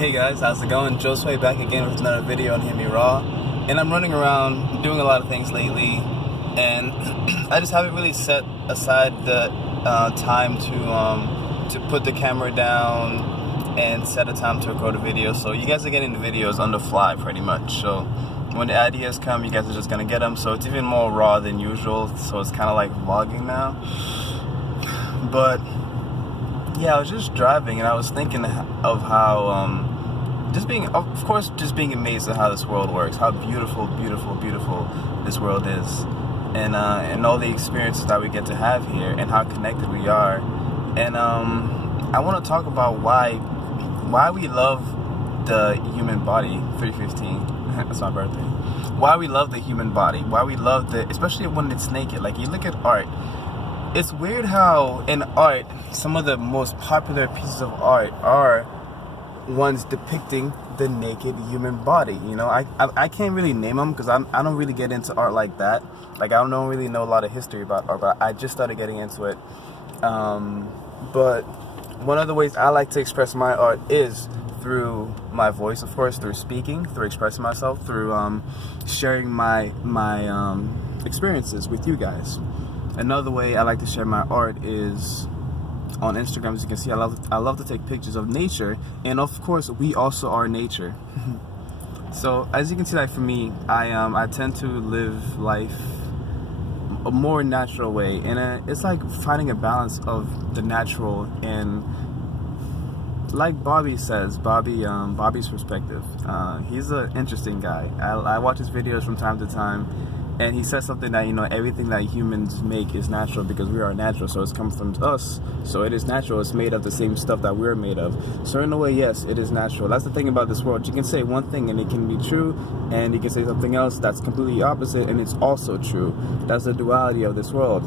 Hey guys, how's it going? Josue back again with another video on Hear Me Raw. And I'm running around doing a lot of things lately, and I just haven't really set aside the time to put the camera down and set a time to record a video. So you guys are getting the videos on the fly pretty much. So when the ideas come, you guys are just gonna get them. So it's even more raw than usual. So it's kind of like vlogging now. But yeah, I was just driving and I was thinking of how just being amazed at how this world works, how beautiful this world is, and all the experiences that we get to have here, and how connected we are. And I want to talk about why we love the human body. 315. That's my birthday. Why we love the human body. Why we love especially when it's naked. Like, you look at art. It's weird how in art, some of the most popular pieces of art are ones depicting the naked human body. You know, I can't really name them because I don't really get into art like that. Like, I don't really know a lot of history about art, but I just started getting into it. But one of the ways I like to express my art is through my voice, of course, through speaking, through expressing myself, through sharing my experiences with you guys. Another way I like to share my art is on Instagram. As you can see, I love to take pictures of nature, and of course, we also are nature. So as you can see, like for me, I tend to live life a more natural way, and it's like finding a balance of the natural and, like Bobby says, Bobby's perspective. He's an interesting guy. I watch his videos from time to time. And he says something that, you know, everything that humans make is natural because we are natural. So it's come from us. So it is natural. It's made of the same stuff that we're made of. So in a way, yes, it is natural. That's the thing about this world. You can say one thing and it can be true. And you can say something else that's completely opposite and it's also true. That's the duality of this world.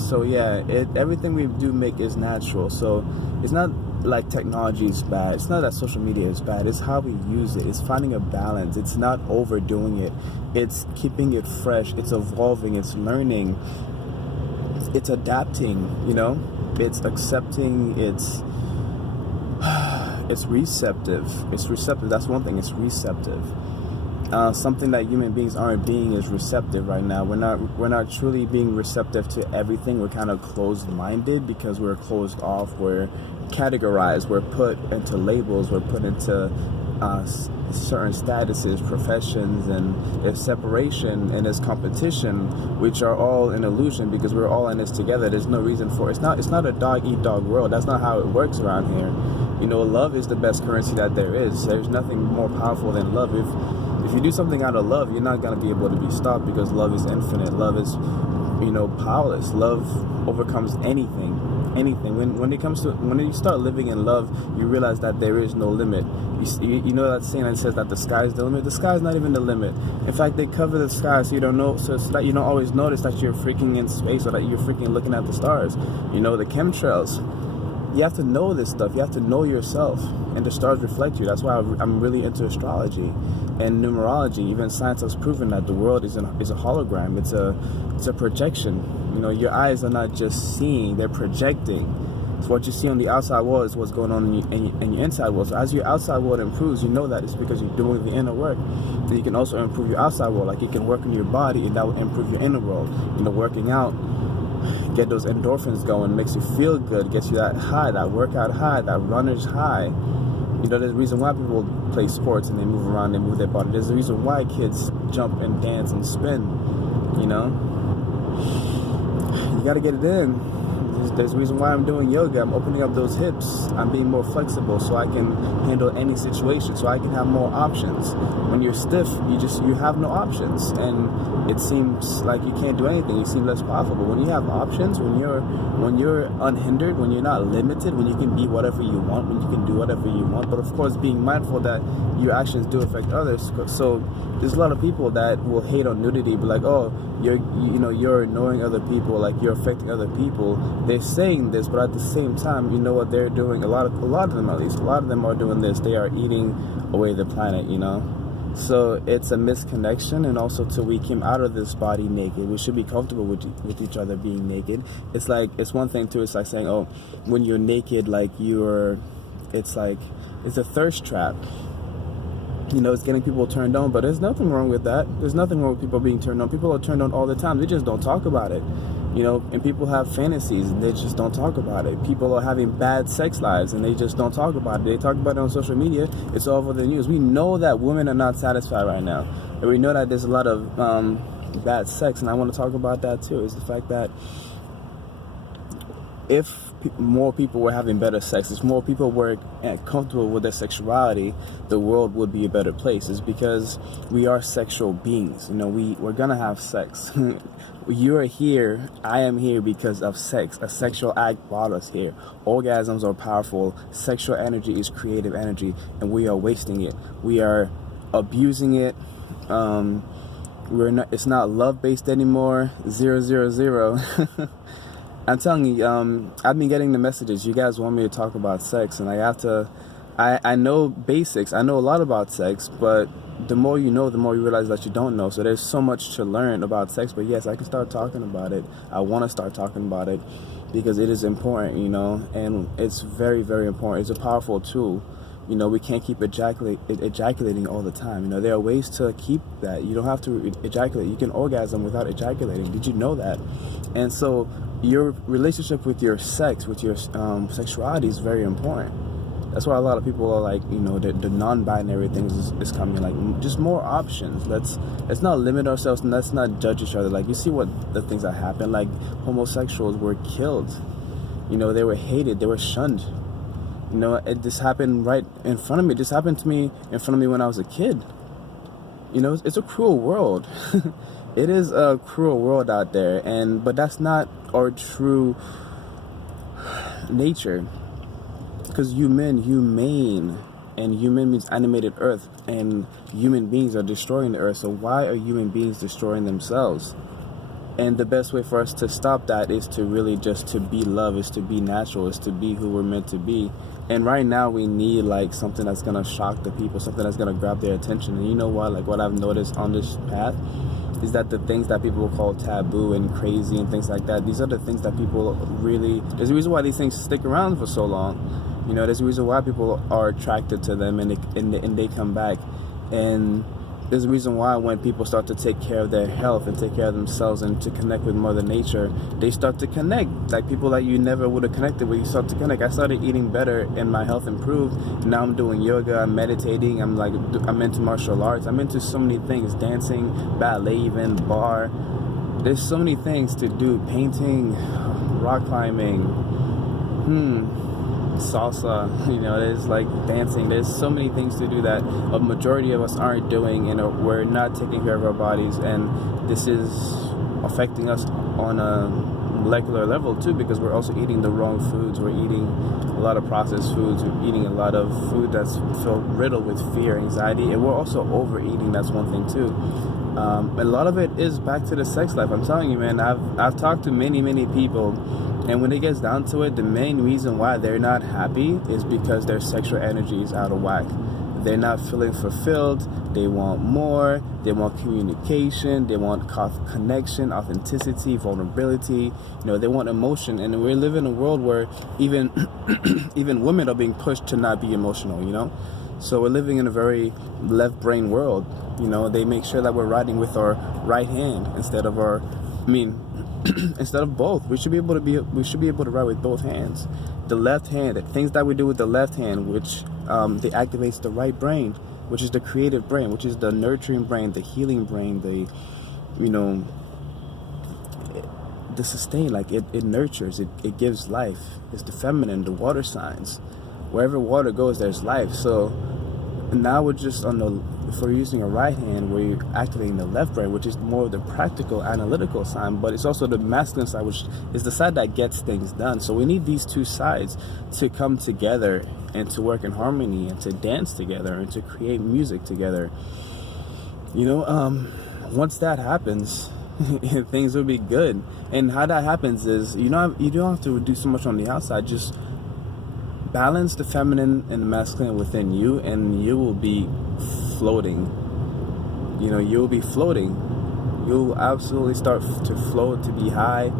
So yeah, everything we do make is natural. So it's not like technology is bad. It's not that social media is bad. It's how we use it. It's finding a balance. It's not overdoing it. It's keeping it fresh. It's evolving. It's learning. It's adapting, you know? It's accepting. It's receptive. It's receptive. That's one thing. It's receptive. Something that human beings aren't being is receptive right now. We're not truly being receptive to everything. We're kind of closed-minded because we're closed off. We're categorized. We're put into labels. We're put into certain statuses, professions, and there's separation and there's competition, which are all an illusion because we're all in this together. There's no reason for it. It's not a dog-eat-dog world. That's not how it works around here. You know, love is the best currency that there is. There's nothing more powerful than love. If you do something out of love, you're not going to be able to be stopped because love is infinite. Love is, you know, powerless. Love overcomes anything. When you start living in love, you realize that there is no limit. You know that saying that says that the sky is the limit. The sky is not even the limit. In fact, they cover the sky so you don't know, so it's that you don't always notice that you're freaking in space or that you're freaking looking at the stars. You know, the chemtrails. You have to know this stuff. You have to know yourself, and the stars reflect you. That's why I'm really into astrology and numerology. Even science has proven that the world is a hologram. It's a projection. You know, your eyes are not just seeing; they're projecting. So what you see on the outside world is what's going on in your inside world. So as your outside world improves, you know that it's because you're doing the inner work. Then you can also improve your outside world. Like, you can work on your body, and that will improve your inner world. You know, working out, get those endorphins going, makes you feel good, gets you that high, that workout high, that runner's high. You know, there's a reason why people play sports and they move around, they move their body. There's a reason why kids jump and dance and spin, you know? You gotta get it in. There's a reason why I'm doing yoga. I'm opening up those hips. I'm being more flexible so I can handle any situation, so I can have more options. When you're stiff, you have no options, and it seems like you can't do anything. You seem less powerful. But when you have options, when you're unhindered, when you're not limited, when you can be whatever you want, when you can do whatever you want, but of course being mindful that your actions do affect others. So there's a lot of people that will hate on nudity, but like, oh, you're ignoring other people, like you're affecting other people. They're saying this, but at the same time, you know what they're doing? A lot of them, at least, a lot of them are doing this. They are eating away the planet, you know? So it's a misconnection, and also till we came out of this body naked, we should be comfortable with each other being naked. It's like, it's one thing too, it's like saying, oh, when you're naked, like you're it's like, it's a thirst trap. You know, it's getting people turned on, but there's nothing wrong with that. There's nothing wrong with people being turned on. People are turned on all the time. They just don't talk about it. You know, and people have fantasies and they just don't talk about it. People are having bad sex lives and they just don't talk about it. They talk about it on social media. It's all over the news. We know that women are not satisfied right now. And we know that there's a lot of bad sex, and I want to talk about that too. Is the fact that if more people were having better sex, if more people were comfortable with their sexuality, the world would be a better place. It's because we are sexual beings. You know, we're gonna have sex. You're here, I am here because of sex. A sexual act brought us here. Orgasms are powerful. Sexual energy is creative energy, and we are wasting it. We are abusing it. It's not love-based anymore. 000. I'm telling you, I've been getting the messages. You guys want me to talk about sex, and I know basics. I know a lot about sex, but the more you know, the more you realize that you don't know. So there's so much to learn about sex. But yes, I can start talking about it. I want to start talking about it because it is important, you know, and it's very, very important. It's a powerful tool. You know, we can't keep ejaculating all the time. You know, there are ways to keep that. You don't have to ejaculate. You can orgasm without ejaculating. Did you know that? And so your relationship with your sex, with your sexuality is very important. That's why a lot of people are like, you know, the non-binary things is coming, like just more options. Let's not limit ourselves, and let's not judge each other. Like, you see what the things that happen, like homosexuals were killed. You know, they were hated, they were shunned. You know, this happened right in front of me. This happened to me in front of me when I was a kid. You know, it's a cruel world. It is a cruel world out there, but that's not our true nature. Because humane, and human means animated earth, and human beings are destroying the earth. So why are human beings destroying themselves? And the best way for us to stop that is to really just to be love, is to be natural, is to be who we're meant to be. And right now we need like something that's gonna shock the people, something that's gonna grab their attention. And you know what? Like, what I've noticed on this path is that the things that people call taboo and crazy and things like that, these are the things that people really, there's a reason why these things stick around for so long. You know, there's a reason why people are attracted to them, and they come back. And there's a reason why when people start to take care of their health and take care of themselves and to connect with Mother Nature, they start to connect. Like people that you never would have connected with, you start to connect. I started eating better and my health improved. Now I'm doing yoga, I'm meditating, I'm into martial arts. I'm into so many things, dancing, ballet even, bar. There's so many things to do, painting, rock climbing, salsa, you know, there's like dancing. There's so many things to do that a majority of us aren't doing, and we're not taking care of our bodies, and this is affecting us on a molecular level too, because we're also eating the wrong foods. We're eating a lot of processed foods. We're eating a lot of food that's filled riddled with fear, anxiety, and we're also overeating. That's one thing too. A lot of it is back to the sex life. I'm telling you, man, I've talked to many people, and when it gets down to it, the main reason why they're not happy is because their sexual energy is out of whack. They're not feeling fulfilled. They want more. They want communication. They want connection, authenticity, vulnerability. You know, they want emotion. And we live in a world where even even women are being pushed to not be emotional, you know? So we're living in a very left brain world. You know, they make sure that we're writing with our right hand instead of instead of both. We should be able to write with both hands. The left hand, the things that we do with the left hand, which they activates the right brain, which is the creative brain, which is the nurturing brain, the healing brain, the sustain, like it nurtures, it gives life. It's the feminine, the water signs. Wherever water goes, there's life. So now we're just if we're using a right hand, we're activating the left brain, which is more of the practical, analytical side, but it's also the masculine side, which is the side that gets things done. So we need these two sides to come together and to work in harmony and to dance together and to create music together. You know, once that happens, things will be good. And how that happens is, you don't have to do so much on the outside. Just balance the feminine and the masculine within you, and you will be floating. You know, you'll be floating. You'll absolutely start to float, to be high,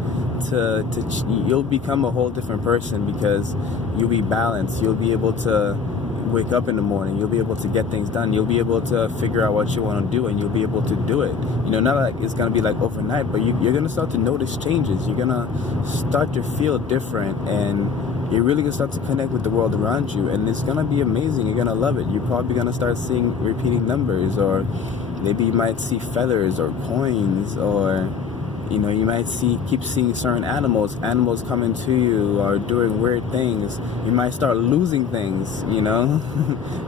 you'll become a whole different person because you'll be balanced. You'll be able to wake up in the morning. You'll be able to get things done. You'll be able to figure out what you want to do, and you'll be able to do it. Not like it's going to be like overnight, but you're going to start to notice changes. You're going to start to feel different, and you're really going to start to connect with the world around you, and it's going to be amazing. You're going to love it. You're probably going to start seeing repeating numbers, or maybe you might see feathers or coins, or you might keep seeing certain animals coming to you or doing weird things. You might start losing things.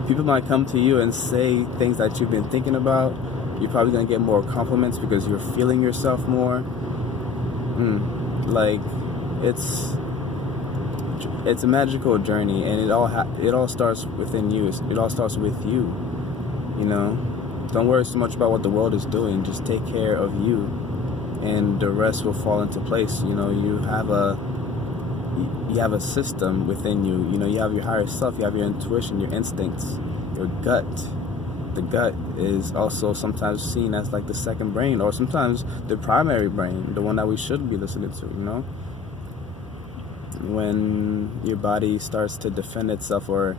People might come to you and say things that you've been thinking about. You're probably going to get more compliments because you're feeling yourself more. Like it's a magical journey, and it all starts within you. It all starts with you. Don't worry so much about what the world is doing. Just take care of you, and the rest will fall into place. You have a system within you. You have your higher self. You have your intuition, your instincts, your gut. The gut is also sometimes seen as like the second brain, or sometimes the primary brain, the one that we should be listening to. When your body starts to defend itself, or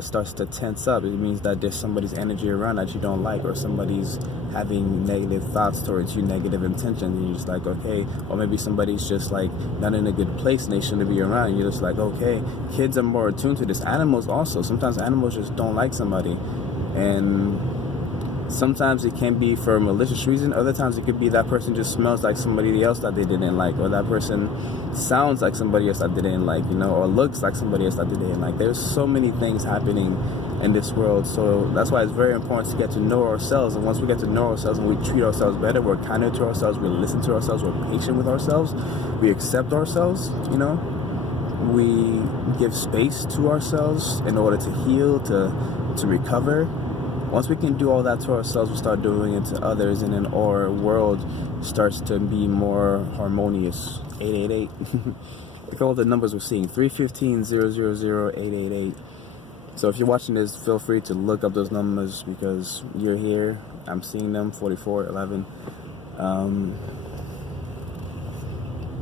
starts to tense up, it means that there's somebody's energy around that you don't like, or somebody's having negative thoughts towards you, negative intentions, and you're just like, okay. Or maybe somebody's just like not in a good place and they shouldn't be around, and you're just like, okay. Kids are more attuned to this. Animals also. Sometimes animals just don't like somebody, and sometimes it can be for a malicious reason. Other times it could be that person just smells like somebody else that they didn't like, or that person sounds like somebody else that they didn't like, or looks like somebody else that they didn't like. There's so many things happening in this world, so that's why it's very important to get to know ourselves. And once we get to know ourselves and we treat ourselves better, we're kinder to ourselves, we listen to ourselves, we're patient with ourselves, we accept ourselves, we give space to ourselves in order to heal, to recover. Once we can do all that to ourselves, we start doing it to others, and then our world starts to be more harmonious. 888. Look at all the numbers we're seeing. 315-000-888. So if you're watching this, feel free to look up those numbers because you're here. I'm seeing them. 4411.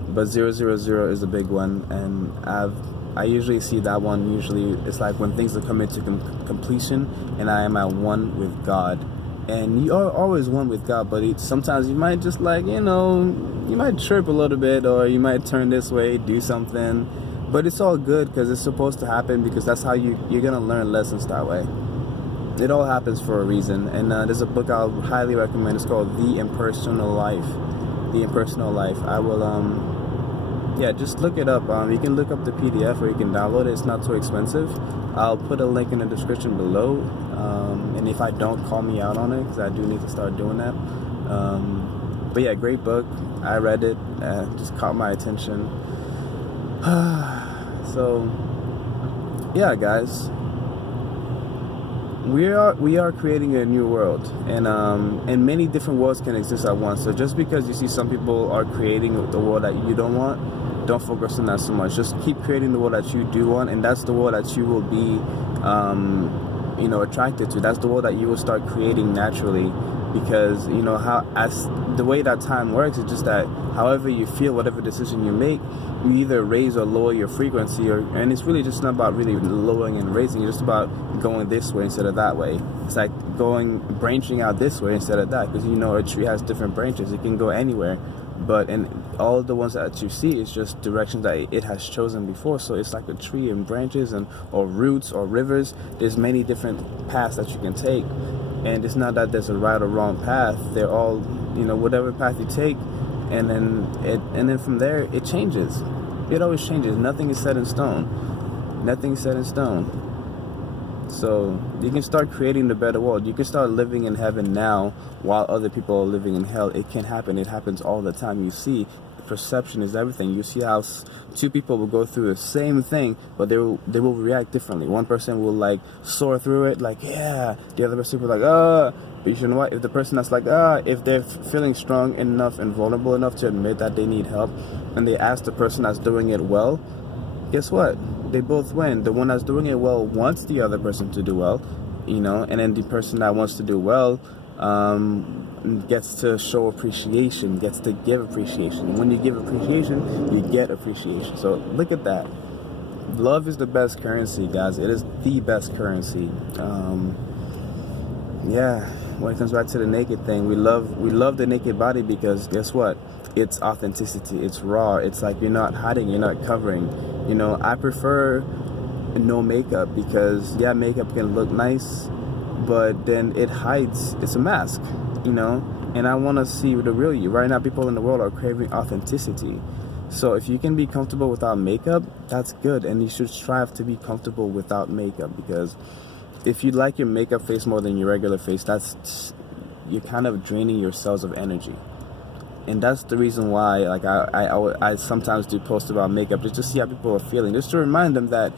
But 000 is a big one, and I usually see that one. Usually it's like when things are coming to completion, and I am at one with God. And you are always one with God, but sometimes you might just like, you might chirp a little bit, or you might turn this way, do something. But it's all good because it's supposed to happen, because that's how you're going to learn lessons that way. It all happens for a reason. And there's a book I would highly recommend. It's called The Impersonal Life. The Impersonal Life. I will, just look it up. You can look up the PDF, or you can download it. It's not too expensive. I'll put a link in the description below. And if I don't, call me out on it, because I do need to start doing that. But yeah, great book. I read it. Just caught my attention. So, yeah, guys. We are creating a new world, and many different worlds can exist at once. So just because you see some people are creating the world that you don't want, don't focus on that so much. Just keep creating the world that you do want, and that's the world that you will be, attracted to. That's the world that you will start creating naturally, because as the way that time works is just that however you feel, whatever decision you make, you either raise or lower your frequency, and it's really just not about really lowering and raising. It's just about going this way instead of that way. It's like branching out this way instead of that, because a tree has different branches. It can go anywhere, and all the ones that you see is just directions that it has chosen before. So it's like a tree and branches or roots or rivers. There's many different paths that you can take, and it's not that there's a right or wrong path. They're all, whatever path you take, and then from there it changes. It always changes. Nothing is set in stone. Nothing is set in stone. So you can start creating the better world. You can start living in heaven now while other people are living in hell. It can happen. It happens all the time. You see, perception is everything. You see how two people will go through the same thing, but they will react differently. One person will like soar through it, like yeah. The other person will like But you know what? If the person that's like if they're feeling strong enough and vulnerable enough to admit that they need help, and they ask the person that's doing it well, guess what? They both win. The one that's doing it well wants the other person to do well, and then the person that wants to do well gets to show appreciation, gets to give appreciation. When you give appreciation, you get appreciation. So look at that. Love is the best currency, guys. It is the best currency. Yeah, when it comes back to the naked thing, we love the naked body because guess what? It's authenticity. It's raw. It's like you're not hiding, you're not covering. You know, I prefer no makeup because yeah, makeup can look nice, but then it hides. It's a mask, you know. And I want to see the real you. Right now, people in the world are craving authenticity. So if you can be comfortable without makeup, that's good, and you should strive to be comfortable without makeup, because if you like your makeup face more than your regular face, you're kind of draining your cells of energy. And that's the reason why, like, I sometimes do posts about makeup just to see how people are feeling, just to remind them that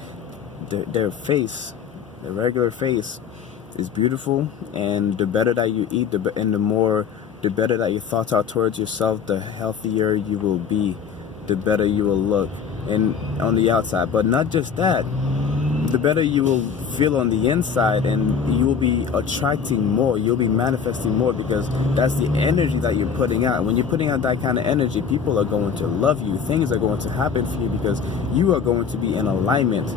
their face, their regular face, is beautiful, and the better that you eat, the better that your thoughts are towards yourself, the healthier you will be, the better you will look, and on the outside. But not just that, the better you will feel on the inside, and you will be attracting more, you'll be manifesting more, because that's the energy that you're putting out. When you're putting out that kind of energy, people are going to love you, things are going to happen for you, because you are going to be in alignment.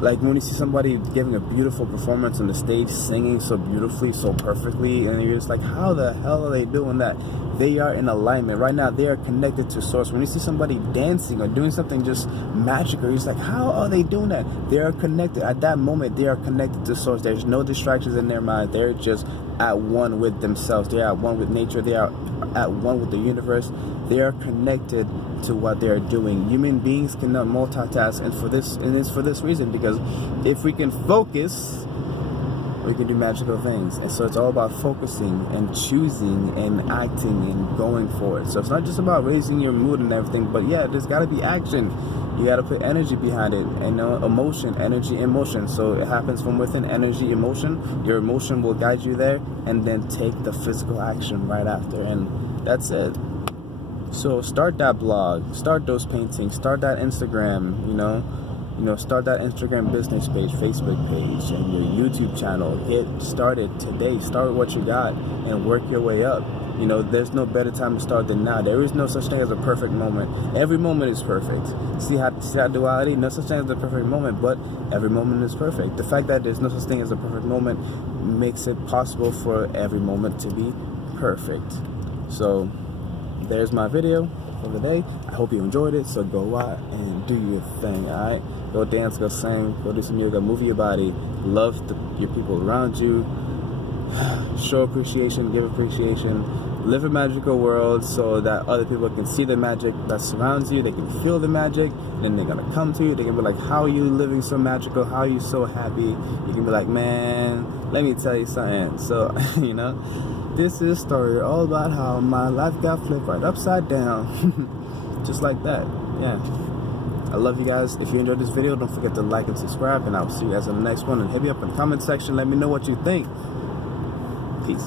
Like when you see somebody giving a beautiful performance on the stage, singing so beautifully, so perfectly, and you're just like, how the hell are they doing that? They are in alignment. Right now, they are connected to source. When you see somebody dancing or doing something just magical, you're just like, how are they doing that? They are connected. At that moment, they are connected to source. There's no distractions in their mind. They're just at one with themselves. They are at one with nature. They are at one with the universe. They are connected to what they are doing. Human beings cannot multitask, and it's for this reason, because if we can focus, we can do magical things. And so it's all about focusing and choosing and acting and going for it. So it's not just about raising your mood and everything, but yeah, there's got to be action. You got to put energy behind it, and emotion, energy, emotion. So it happens from within, energy, emotion. Your emotion will guide you there, and then take the physical action right after, and that's it. So start that blog, start those paintings, start that Instagram, start that Instagram business page, Facebook page, and your YouTube channel. Get started today. Start what you got and work your way up. There's no better time to start than now. There is no such thing as a perfect moment. Every moment is perfect. See that duality? No such thing as a perfect moment, but every moment is perfect. The fact that there's no such thing as a perfect moment makes it possible for every moment to be perfect. So there's my video for the day. I hope you enjoyed it. So go out and do your thing, alright? Go dance, go sing, go do some yoga, move your body, love your people around you, show appreciation, give appreciation, live a magical world so that other people can see the magic that surrounds you, they can feel the magic, and then they're gonna come to you, they can be like, how are you living so magical, how are you so happy? You can be like, man, let me tell you something. So, this is a story all about how my life got flipped right upside down. Just like that. Yeah. I love you guys. If you enjoyed this video, don't forget to like and subscribe, and I'll see you guys in the next one. And hit me up in the comment section. Let me know what you think. Peace.